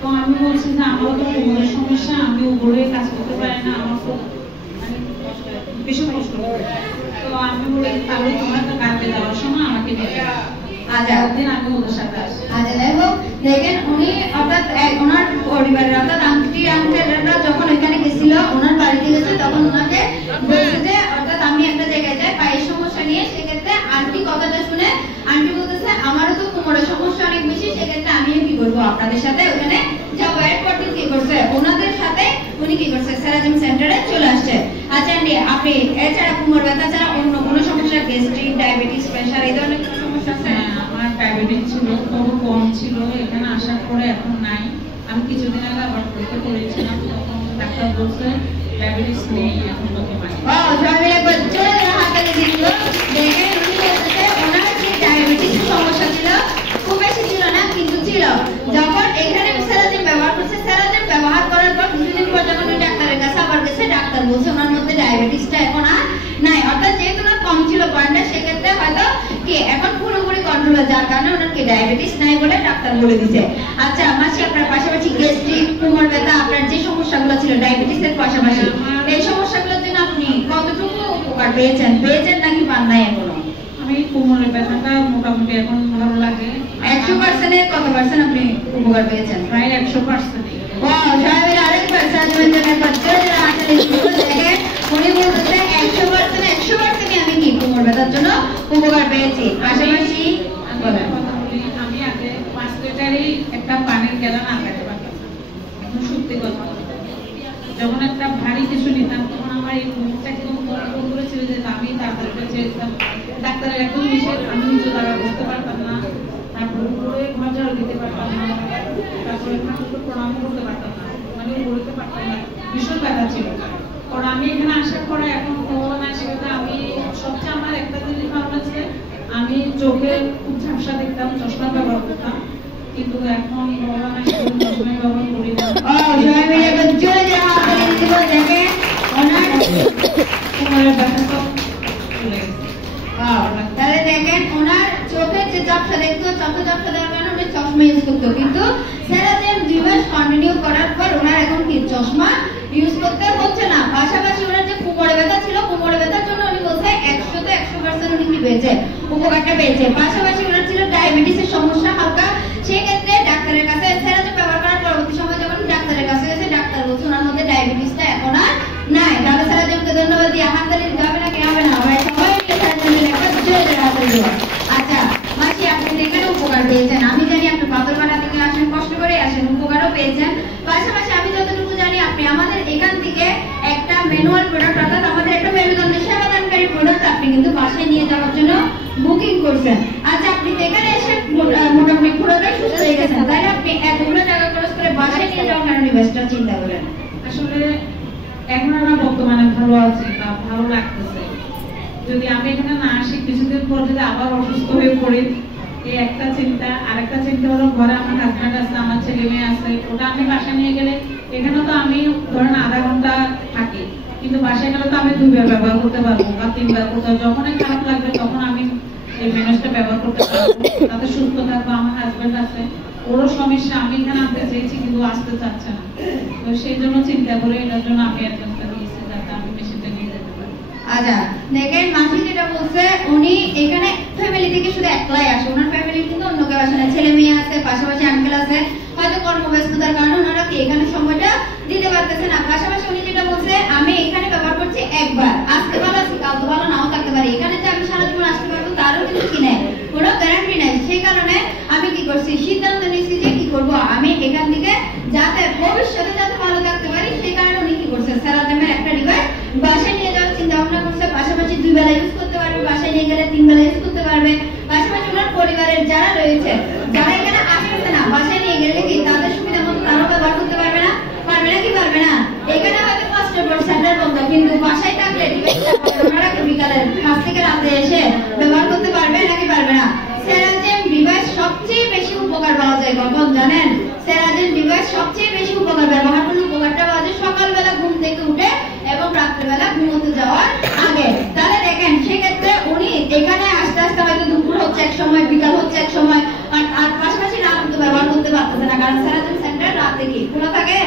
তো আমি বলছি যে আমারও তো কোমরের সমস্যা, আমি উপরে কাজ করতে পারি না, আমার খুব মানে ভীষণ কষ্ট করে। তো আমি বলি তাহলে তোমার তো কাজে যাওয়ার সময় আমাকে নিয়ে দিন আমি ওদের সাথে আসি। আচ্ছা যাই হোক, দেখেন উনি অর্থাৎ ওনার পরিবারের অর্থাৎ আন্টি আঙ্কেলরা যখন এখানে গেছিল, ওনার বাড়িতে গেছে, তখন ওনাকে বলছে যে অর্থাৎ আমি একটা জায়গায় যাই পায়ের সমস্যা নিয়ে, সেক্ষেত্রে আন্টি কথাটা শুনে আন্টি বলতেছে আমারও তো কোমরের সমস্যা অনেক বেশি, সেক্ষেত্রে আমিও কি করবো আপনাদের সাথে ওখানে যাবো। এরপর কি করছে, ওনাদের সাথে উনি কি করছে সেরাজিম সেন্টারে চলে আসছে। আচ্ছা আন্টি, আপনি এছাড়া কোমর ব্যথা ছাড়া অন্য কোনো সমস্যা, গ্যাস্ট্রিক, ডায়াবেটিস, প্রেশার এই ধরনের কোনো সমস্যা আছে? আমার ডায়াবেটিস ছিল, তবু কম ছিল, এখানে আসার পরে এখন নাই। আমি কিছুদিন আগে আবার পরীক্ষা করেছিলাম, তখন ডাক্তার বলছে ডায়াবেটিস নেই এখন বর্তমানে। দেখেন উনি বলতেছে ওনার যে ডায়াবেটিস সমস্যা ছিল খুব বেশি ছিল না, কিন্তু ছিল। যখন এখানে সেরাজিম ব্যবহার করছে, সেরাজিম ব্যবহার করার পর কিছুদিন পর যখন উনি ডাক্তারের কাছে আবার গেছে, ডাক্তার বলছে ওনার মধ্যে ডায়াবেটিসটা এখন আর নাই, অর্থাৎ যেহেতু ওনার কম ছিল পয়েন্টটা, সেক্ষেত্রে হয়তো কি এখন পুরোপুরি কন্ট্রোলে, যার কারণে ওনার কি ডায়াবেটিস নাই বলে ডাক্তার বলে দিছে। আচ্ছা মাসি, আপনার পাশাপাশি গ্যাস্ট্রিক, কোমর ব্যথা, আপনার যে সমস্যাগুলো ছিল ডায়াবেটিসের পাশাপাশি, এই সমস্যাগুলোর জন্য আপনি কতটুকু উপকার পেয়েছেন নাকি পান নাই এখনো? আমি কোমরের ব্যথাটা মোটামুটি এখন ভালো লাগে। 100% এ কত পার্সেন্ট আপনি উপকার পেয়েছেন? প্রায় 100%। ওয়াও, সবাই আরেকবার সাজমেন্ট জন্য বাচ্চা যারা আসলে শুরু থেকে উনি বলতেছে 100% আমি কি কোমর ব্যথার জন্য উপকার পেয়েছি। পাশাপাশি আমি আগে 5 লিটারই একটা পানির গ্যালন আনতে পারতাম, এখন সত্যি কথা যখন একটা ভারী কিছু নিতাম তখন আমার এই মুখটা একদম বন্ধ করে ছেড়ে যেত, আমি তাড়াতাড়ি ছেড়ে দিতাম, ডাক্তারের একদম নিষেধ, আমি নিচু দাঁড়া বসতে পারতাম না, তারপরে উপরে ঘর ঝাড়ু দিতে পারতাম না, তারপরে ঠাকুরকে প্রণাম করতে পারতাম না, মানে বলতে পারতাম না, ভীষণ ব্যথা ছিল। কারণ আমি এখানে আসার পরে এখন করোনা সেটা আমি সবচেয়ে আমার একটা জিনিস ভালো লাগছে, আমি চোখে খুব ঝাপসা দেখতাম, চশমা ব্যবহার করতাম, কিন্তু এখন করোনা সেটা চশমা ব্যবহার করি না। তাহলে দেখেন ওনার চোখের যে ঝাপসা দেখতো, চোখে ঝাপসা দেওয়ার কারণে উনি চশমা ইউজ করতো, কিন্তু সেরাজিম 2 মাস কন্টিনিউ করার পর ওনার এখন কি চশমা ইউজ করতে হচ্ছে না। পাশাপাশি ওনার যে কোমরে ব্যথা ছিল, কোমরে ব্যথার জন্য উনি বলছে 100% উনি কি পেয়েছে, উপকারটা পেয়েছে। পাশাপাশি ওনার ছিল ডায়াবেটিসের সমস্যা হালকা, সেই ক্ষেত্রে ডাক্তারের কাছে সেরাজিম ব্যবহার করার পরবর্তী সময় যখন ডাক্তারের কাছে গেছে, ডাক্তার বলছে ওনার মধ্যে ডায়াবেটিসটা এখন আর নাই। তাহলে সেরাজিমকে ধন্যবাদ দিয়ে হাততালি দিতে হবে নাকি হবে না? সবাই সেরাজিমের একটা জোরে হাততালি দিব। আচ্ছা মাসি, আপনি এখানে উপকার পেয়েছেন, আমি জানি আপনি পাথরঘাটা থেকে আসেন, কষ্ট করে আসেন, উপকারও পেয়েছেন। পাশাপাশি আমি যতটুকু জানি আপনি আমাদের এখান থেকে একটা ম্যানুয়াল প্রোডাক্ট, অর্থাৎ আমাদের একটা মেরুদণ্ড সেবাদানকারী প্রোডাক্ট আপনি কিন্তু বাসায় নিয়ে যাওয়ার জন্য বুকিং করছেন। আচ্ছা, আপনি এখানে এসে মোটামুটি পুরোটাই সুস্থ হয়ে গেছেন, তাই আপনি এতগুলো টাকা খরচ করে বাসায় নিয়ে যাওয়ার কারণে ব্যবস্থা চিন্তা করেন? আসলে এখন আমরা বর্তমানে ভালো আছি বা ভালো লাগতেছে, যদি আমি এখানে না আসি কিছুদিন পর যদি আবার অসুস্থ হয়ে পড়ি, এই একটা চিন্তা। আরেকটা চিন্তা হলো ঘরে আমার হাজব্যান্ড আছে, আমার ছেলে মেয়ে আছে, ওটা আমি বাসায় নিয়ে গেলে এখানে তো আমি ধরেন আধা ঘন্টা থাকি, কিন্তু বাসায় গেলে তো আমি 2 বার ব্যবহার করতে পারবো বা 3 বার করতে, যখনই খারাপ লাগবে তখন আমি এই ম্যানেজটা ব্যবহার করতে পারবো, তাতে সুস্থ থাকবো। আমার হাজব্যান্ড আছে, ওরও সমস্যা, আমি এখানে আনতে চেয়েছি কিন্তু আসতে চাচ্ছে না, তো সেই জন্য চিন্তা করে এটার জন্য আমি অ্যাডভান্সটা দিয়েছি যাতে আমি মেশিনটা নিয়ে যেতে পারি। আচ্ছা দেখেন মাসি যেটা বলছে, উনি এখানে ফ্যামিলি থেকে শুধু একলাই আসে, ওনার ফ্যামিলি কিন্তু অন্য কেউ আসে না, ছেলে মেয়ে আছে, পাশাপাশি আঙ্কেল আছে, হয়তো কর্মব্যস্ততার কারণে ওনারা কি এখানে সময়টা দিতে পারতেছে না। পাশাপাশি উনি যেটা বলছে, আমি এখানে ব্যবহার করছি একবার, আজকে ভালো আছি কালকে ভালো নাও থাকতে পারি, এখানে যে আমি সারা জীবন আসতে পারবো তারও কিন্তু কি নেই, কোনো গ্যারান্টি নাই। সেই কারণে আমি কি করছি, সিদ্ধান্ত নিয়েছি যে কি করবো, আমি এখান থেকে যাতে ভবিষ্যতে যাতে ভালো থাকতে পারি, সেই কারণে উনি কি করছে সেরাজিমের একটা ডিভাইস বাসায় নিয়ে যাওয়ার চিন্তা ভাবনা করছে। পাশাপাশি 2 বেলা ইউজ করতে পারবে, বাসায় নিয়ে গেলে 3 বেলা ইউজ করতে পারবে। পাশাপাশি ওনার পরিবারের যারা রয়েছে, যারা এখানে আসছে না, বাসায় নিয়ে গেলে কি তাদের সুবিধা মতো তারাও ব্যবহার করতে পারবে না? পারবে না কি পারবে না? এখানে হয়তো 5টার পর সেন্টার বন্ধ, কিন্তু বাসায় থাকলে ওনারা বিকালের কাছ থেকে রাতে এসে ব্যবহার করতে পারবে নাকি পারবে না? সেরাজিম ডিভাইস সবচেয়ে বেশি উপকার পাওয়া যায় কখন জানেন? সেরাজিম ডিভাইস সবচেয়ে বেশি উপকার ব্যবহার করলে উপকারটা পাওয়া যায় সকালবেলা ঘুম থেকে উঠে এবং রাত্রেবেলা ঘুমোতে যাওয়ার আগে। তাহলে দেখেন সেক্ষেত্রে উনি এখানে আস্তে আস্তে হয়তো দুপুর হচ্ছে এক সময়, বিকাল হচ্ছে এক সময়, আর পাশাপাশি রাত ব্যবহার করতে পারতেছে না, কারণ সেরাজিম সেন্টার রাতে রাতে কি খোলা থাকে?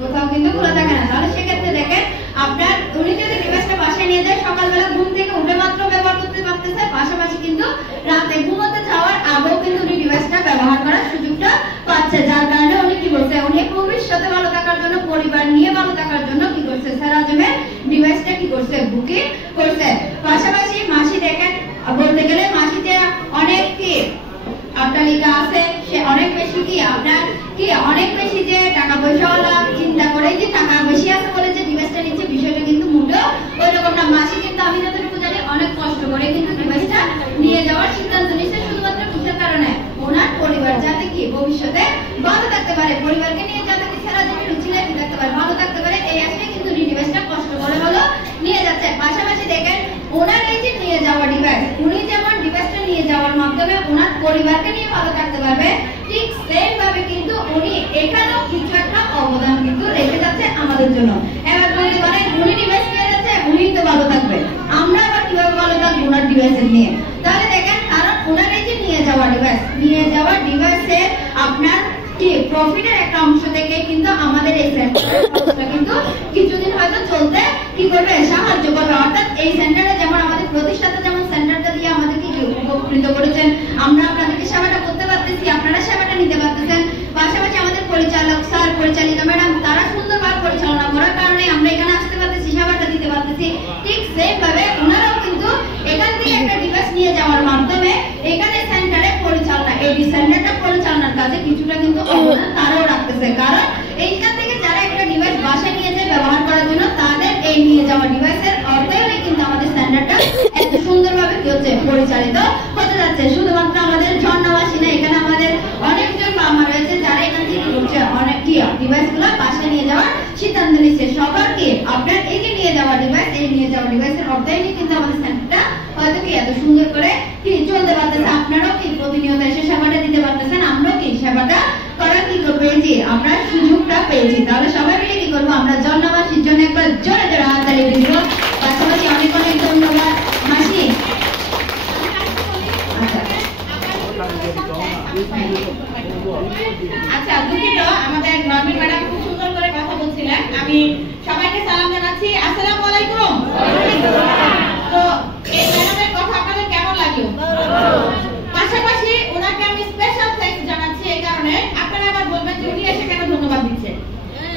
কোথাও কিন্তু খোলা থাকে না। তাহলে সেক্ষেত্রে দেখেন আপনার উনি যদি ডিভাইসটা বাসায় নিয়ে যায়, সকালবেলা ঘুম থেকে উঠে মাত্র ব্যবহার করতে পারতেছে, পাশাপাশি কিন্তু রাতে ঘুমোতে যাওয়ার আগেও কিন্তু উনি ডিভাইসটা ব্যবহার করার সুযোগটা পাচ্ছে। যার কারণে উনি কি করছে, উনি ভবিষ্যতে ভালো থাকার জন্য, পরিবার নিয়ে ভালো থাকার জন্য কি করছে, সেরাজমের ডিভাইসটা কি করছে, বুকিং করছে। পাশাপাশি মাসি দেখেন, বলতে গেলে মাসিতে অনেক কি অট্টালিকা আছে, সে অনেক বেশি কি আপনার কি অনেক বেশি যে টাকা পয়সাওয়ালা চিন্তা করে যে টাকা বেশি আছে বলে যে ডিভাইসটা নিচ্ছে, বিষয়টা কিন্তু মোটেও ওইরকম না। মাসি কিন্তু আমি যতটুকু জানি অনেক কষ্ট করে কিন্তু ডিভাইসটা নিয়ে যাওয়ার সিদ্ধান্ত নিচ্ছে, শুধুমাত্র কিসের কারণে, ওনার পরিবার যাতে কি ভবিষ্যতে ভালো থাকতে পারে, পরিবারকে নিয়ে যাতে কি সারা জীবন রুচিলাইতে থাকতে পারে, ভালো থাকতে পারে, এই আশায় কিন্তু উনি ডিভাইসটা কষ্ট করে হলো নিয়ে যাচ্ছে। পাশাপাশি দেখেন ওনার এই যে নিয়ে যাওয়া ডিভাইস, উনি যেমন ডিভাইসটা নিয়ে যাওয়ার মাধ্যমে ওনার পরিবারকে নিয়ে ভালো থাকতে পারবে, ঠিক সেম ভাবে কিন্তু উনি এখানেও কিছু একটা অবদান কিন্তু রেখে যাচ্ছে আমাদের জন্য। এবার বলতে পারেন উনি ডিভাইস নিয়ে যাচ্ছে, উনি তো ভালো থাকবে, আমরা আবার কিভাবে ভালো থাকবো ওনার ডিভাইসের নিয়ে? তাহলে দেখেন, কারণ ওনার এই যে নিয়ে যাওয়া ডিভাইসের আপনার কি প্রফিটের একটা অংশ থেকে কিন্তু আমাদের এই সেন্টারটা কিন্তু কিছুদিন হয়তো চলতে কি করবে, সাহায্য করবে। অর্থাৎ এই সেন্টারে যেমন আমাদের প্রতিষ্ঠাতা যেমন সেন্টারটা দিয়ে আমাদেরকে উপকৃত করেছেন, আমরা আপনাদেরকে সেবাটা করতে পারতেছি, আপনারা সেবাটা নিতে পারতেছেন। পাশাপাশি আমাদের পরিচালক স্যার, পরিচালিকা ম্যাডাম, তারা সুন্দরভাবে পরিচালনা করার কারণে আমরা এখানে আসতে পারতেছি, সেবাটা দিতে পারতেছি। ঠিক সেম ভাবে ওনারাও কিন্তু এখান থেকে একটা ডিভাইস নিয়ে যাওয়ার মাধ্যমে এখানে সেন্টারে পরিচালনা, এই সেন্টারটা পরিচালনার কাজে কিছুটা কিন্তু অবদান তারাও রাখতেছে। কারণ এইখান থেকে যারা একটা ডিভাইস বাসায় নিয়ে যায় ব্যবহার করার জন্য, তাদের এই নিয়ে যাওয়া ডিভাইসের অর্থায়নে কিন্তু আমাদের সেন্টারটা এত সুন্দরভাবে কি হচ্ছে, পরিচালিত হতে যাচ্ছে। শুধুমাত্র আমাদের ঝর্ণাবাসী না, এখানে আমাদের অনেকজন মামা রয়েছে যারা এখান থেকে হচ্ছে অনেক কি ডিভাইসগুলো বাসায় নিয়ে যাওয়ার সিদ্ধান্ত নিচ্ছে। সবার কি আপনার এই যে নিয়ে যাওয়া ডিভাইস, এই নিয়ে যাওয়া ডিভাইসের অর্থায়নে কিন্তু আমাদের সেন্টারটা হয়তো কি এত সুন্দর করে কি চলতে পারতেছে। আপনারাও কি প্রতিনিয়ত এসে সেবাটা দিতে পারতেছেন, আমরাও কি সেবাটা করার কি পেয়েছি, আমরা সুযোগটা পেয়েছি। তাহলে সবাই মিলে কি করবো, আমরা জন্মবাসীর জন্য একবার জোরে জোরে হাততালি দিব। পাশাপাশি অনেক অনেক ধন্যবাদ মাসি। আচ্ছা, দুঃখিত, আমাদের নরমিন ম্যাডাম খুব সুন্দর করে কথা বলছিলেন। আমি সবাইকে সালাম জানাচ্ছি, আসসালামু আলাইকুম। তো এই ম্যাডামের কথা আপনাদের কেমন লাগলো? পাশাপাশি ওনাকে আমি স্পেশাল থ্যাঙ্কস জানাচ্ছি এই কারণে, আপনারা আবার বলবেন যে উনি এসে কেন ধন্যবাদ দিচ্ছে।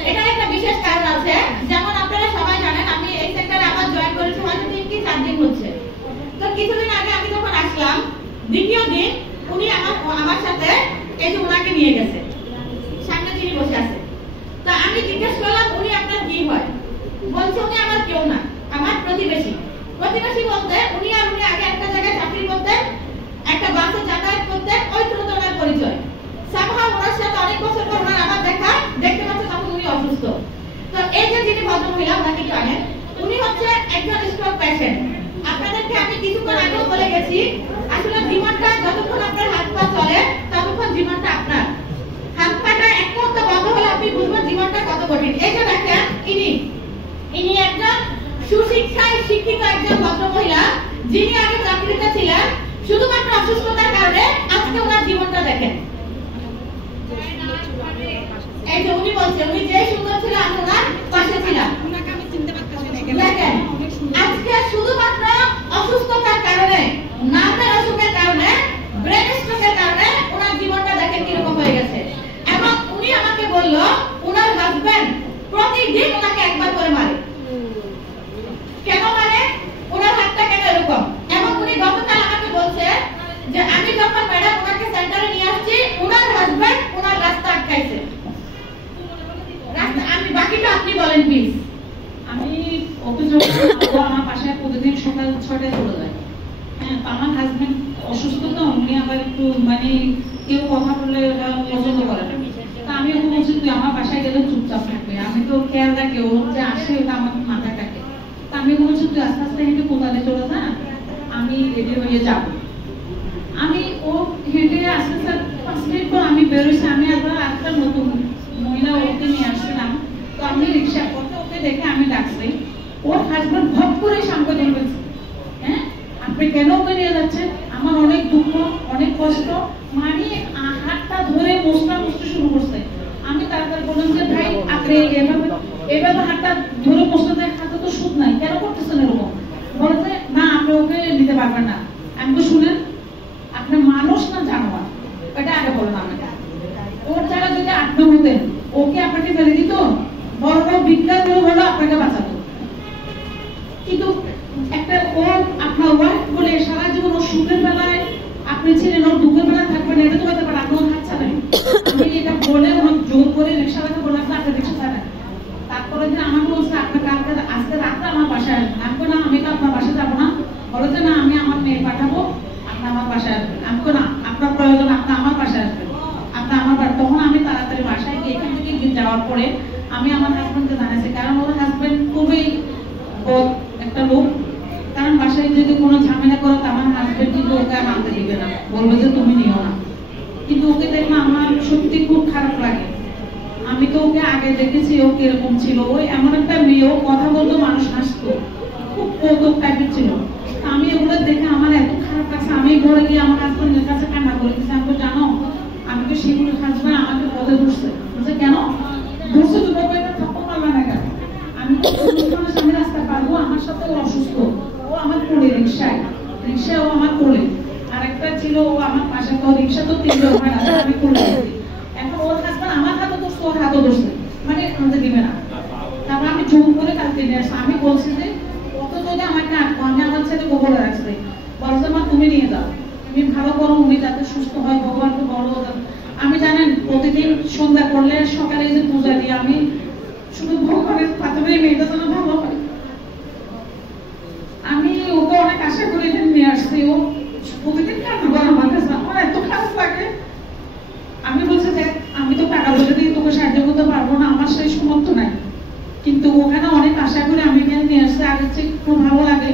এখানে একটা বিশেষ কারণ আছে। যেমন আপনারা সবাই জানেন, আমি এই সেক্টরে আবার জয়েন করেছি হয়তো 3 কি 4 দিন হচ্ছে। তো কিছুদিন আগে আমি যখন আসলাম, দ্বিতীয় দিন উনি আমার সাথে এই যে ওনাকে নিয়ে গেছে, সামনে যিনি বসে আছে। তো আমি জিজ্ঞেস করলাম উনি আপনার কি হয়? বলছে উনি আমার কেউ না, আমার প্রতিবেশী। প্রতিবেশী বলতে উনি আগে একটা জায়গায় চাকরি করতেন, একটা বাসে যাতায়াত করতেন, ওই তো ওনার পরিচয়। সামহাও ওনার সাথে অনেক বছর পর ওনার আবার দেখা, দেখতে পাচ্ছে তখন উনি অসুস্থ। তো এই যে যিনি ভদ্রমহিলা, ওনাকে জানেন, উনি হচ্ছে একজন স্ট্রোক পেশেন্ট। আপনাদেরকে আমি কিছুক্ষণ আগেও বলে গেছি, আসলে জীবনটা যতক্ষণ আপনার হাত পা চলে ততক্ষণ জীবনটা আপনার। হাত পাটা এক মুহূর্তে বন্ধ হলে আপনি বুঝবেন জীবনটা কত কঠিন। এই যে দেখেন, ইনি একজন সুশিক্ষায় শিক্ষিত একজন ভদ্রমহিলা, যিনি আগে চাকরিতে ছিলেন, শুধুমাত্র অসুস্থতার কারণে আজকে ওনার জীবনটা দেখেন। এই যে উনি বলছে উনি যে সুন্দর ছিল, আমি ওনার পাশে ছিলাম। দেখেন আজকে শুধুমাত্র অসুস্থতার কারণে, নার্ভের অসুখের কারণে, ব্রেন স্ট্রোকের কারণে ওনার জীবনটা দেখেন কিরকম হয়ে গেছে। এবং উনি আমাকে বলল ওনার হাজবেন্ড প্রতিদিন ওনাকে একবার করে মারে। কেন মারে? ওনার হাতটা কেন এরকম? এবং উনি গতকাল আমাকে বলছে যে আমি যখন ম্যাডাম ওনাকে সেন্টারে নিয়ে আসছি, ওনার হাজবেন্ড ওনার রাস্তা আটকাইছে। আমি বাকিটা আপনি বলেন প্লিজ। আমি ওকে যখন আমার বাসায় প্রতিদিন সকাল 6টায় চলে যায়। হ্যাঁ, আমার হাজবেন্ড অসুস্থ, তো উনি আবার একটু মানে কেউ কথা বললে পছন্দ করে না। তা আমি ওকে বলছি তুই আমার বাসায় গেলে চুপচাপ থাকবে, আমি তো খেয়াল রাখি ও যে আসে ওটা আমার মাথা কাটে। তা আমি বলছি তুই আস্তে আস্তে হেঁটে কোথালে চলে যা, আমি রেডি হয়ে যাব। আমি ও হেঁটে আস্তে আস্তে 5 মিনিট পর আমি বেরোচ্ছি। আমি আবার একটা নতুন মহিলা ওকে নিয়ে আসছিলাম, তো আমি রিক্সা করতে ওকে দেখে আমি ডাকছি। ওর হাজবেন্ড ভপ করে সামনে ধরে বলছে, হ্যাঁ আপনি কেন ওকে নিয়ে যাচ্ছেন? আমার অনেক দুঃখ, অনেক কষ্ট, মানে হাতটা ধরে মুছতে শুরু করছে। আমি তারপরে বললেন যে ভাই আপনি এভাবে হাতটা ধরে বসতে দেয়, হাতে তো সুদ নাই, কেন করতেছেন এরকম? বলতে না আপনি ওকে নিতে পারবেন না। আমি তো শুনেন, আপনি মানুষ না জানোয়ার, এটা আগে বলেন আমাকে। ওর যারা যদি আপনি হতেন, ওকে আপনাকে ফেলে দিত, বড় বড় বিজ্ঞান গুলো বলে আপনাকে বাঁচাতো। কিন্তু একটা ওর আপনার ওয়াইফ বলে সারা জীবন ওর সুখের বেলায় আপনি ছিলেন, ওর দুঃখের বেলায় থাকবেন, এটা তো হতে পারে আপনি ওর হাত ছাড়েন। আমি এটা বলে ওনার জোর করে রিক্সাওয়ালাকে বললাম যে আপনি রিক্সা ছাড়েন। তারপরে যে আমাকে বলছে আপনি কালকে আজকে রাত্রে আমার বাসায় আসবেন। আমি না, আমি তো আপনার বাসায় যাবো না। বলে যে না আমি আমার মেয়ে পাঠাবো, আপনি আমার বাসায় আসবেন। আমি না, আপনার প্রয়োজন আপনি আমার বাসায় আসবেন, আপনি আমার বাড়ি। তখন আমি তাড়াতাড়ি বাসায় গিয়ে এখান থেকে যাওয়ার পরে আমি আমার হাজবেন্ডকে জানাইছি, কারণ ওর হাজবেন্ড খুবই একটা লোক। কারণ বাসায় যদি কোনো ঝামেলা করো আমার হাজবেন্ড কিন্তু ওকে আর আনতে দিবে না, বলবে যে তুমি নিও না। কিন্তু ওকে দেখলে আমার সত্যি খুব খারাপ লাগে। আমি তো ওকে আগে দেখেছি, ও কিরকম ছিল। ওই এমন একটা মেয়ে, ও কথা বলতো মানুষ হাসতো, খুব কৌতুক টাইপের ছিল। আমি এগুলো দেখে আমার এত খারাপ লাগছে। আমি ঘরে গিয়ে আমার হাজবেন্ডের কাছে কান্না করে দিচ্ছি। আমি জানো, আমি তো সেগুলো হাজবেন্ড আমাকে পথে ধরছে। বলছে কেন ধরছে? তো বলবো এটা থাপ্পড় মারবে না কেন? আমি সামনে রাস্তা পারবো, আমার সাথে ও অসুস্থ, ও আমার কোলে রিক্সায় ও আমার কোলে। আর একটা ছিল ও আমার পাশে, তো রিক্সা তো তিনটে হয় না, আমি কোলে। এখন ওর হাজবেন্ড আমার হাতও ধরছে, ওর হাতও ধরছে, মানে আনতে দিবে না। তারপর আমি জোর করে কালকে নিয়ে আসি। আমি বলছি যে কত যদি আমাকে আটকো, আমি আমার ছেলে গোবরে রাখছি। বলছে মা তুমি নিয়ে যাও, তুমি ভালো করো, উনি যাতে সুস্থ হয়, ভগবানকে বড়। আমি জানেন প্রতিদিন সন্ধ্যা করলে সকালে যে পূজা দিই, আমি শুধু ভগবানের প্রাথমিক মেয়েটা যেন ভালো হয়। আমি ওকে অনেক আশা করে নিয়ে আসছি। ও প্রতিদিন কান্না করে আমার কাছে, আমার এত খারাপ লাগে। আমি বলছি যে আমি তো টাকা বলে দিয়ে তোকে সাহায্য করতে পারবো না, আমার সেই সামর্থ্য নাই। কিন্তু ওখানে অনেক আশা করে আমি এখানে নিয়ে আসছি, আগের চেয়ে খুব ভালো লাগে।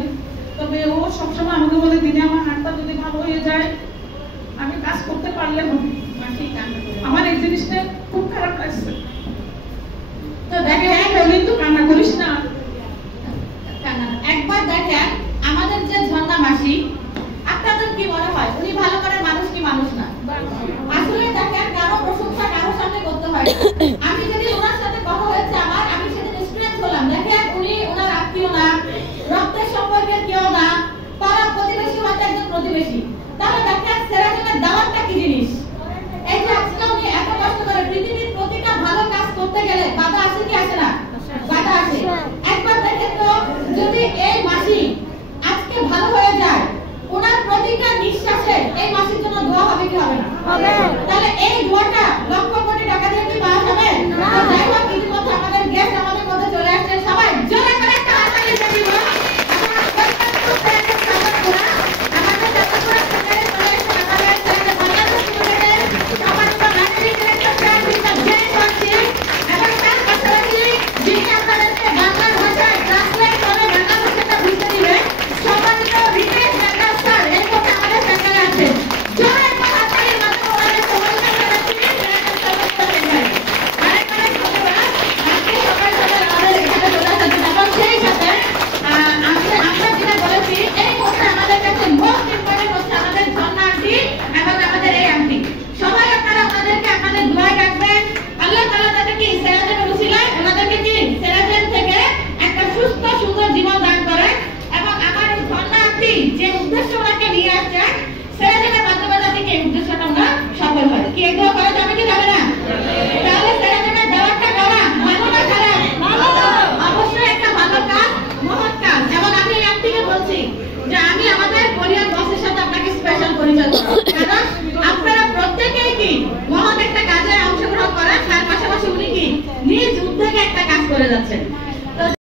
তবে ও সবসময় আমাকে বলে দিদি আমার হাতটা যদি ভালো হয়ে যায়, আমি কাজ করতে পারলে আমার এই জিনিসটা খুব খারাপ লাগছে। তো দেখে বলি তো কান্না করিস না। একবার দেখেন আমাদের যে ঝর্ণা মাসি, আপনাদের কি মনে হয় উনি ভালো করে মানুষ কি মানুষ না? আসলে দেখেন কারো প্রশংসা কারো সাথে করতে হয়। আমি যদি ওনার সাথে কথা হয়েছে আমার, আমি সেদিন এক্সপেরিয়েন্স করলাম। দেখেন উনি ওনার আত্মীয় না, রক্তের সম্পর্কের কেউ না, পাড়া প্রতিবেশী হয়তো একজন প্রতিবেশী। তাহলে দেখেন সেরাজনের দাওয়াতটা কি জিনিস। এই যে আজকে উনি এত কষ্ট করে পৃথিবীর প্রতিটা ভালো কাজ করতে গেলে বাধা আসে কি আসে না? বাধা আসে। একবার দেখেন তো, যদি এই মাসি আজকে ভালো হয়ে যায়, ওনার প্রতিটা নিঃশ্বাসে এই মাসির জন্য দোয়া হবে কি হবে না? হবে। তাহলে এই দোয়াটা লক্ষ কোটি টাকা দিয়ে কি পাওয়া যাবে না? যাই হোক, ইতিমধ্যে আমাদের গেস্ট আমাদের মধ্যে চলে আসছে। সবাই জোরে করে একটা হাততালি দিয়ে দিব। করে যাচ্ছেন।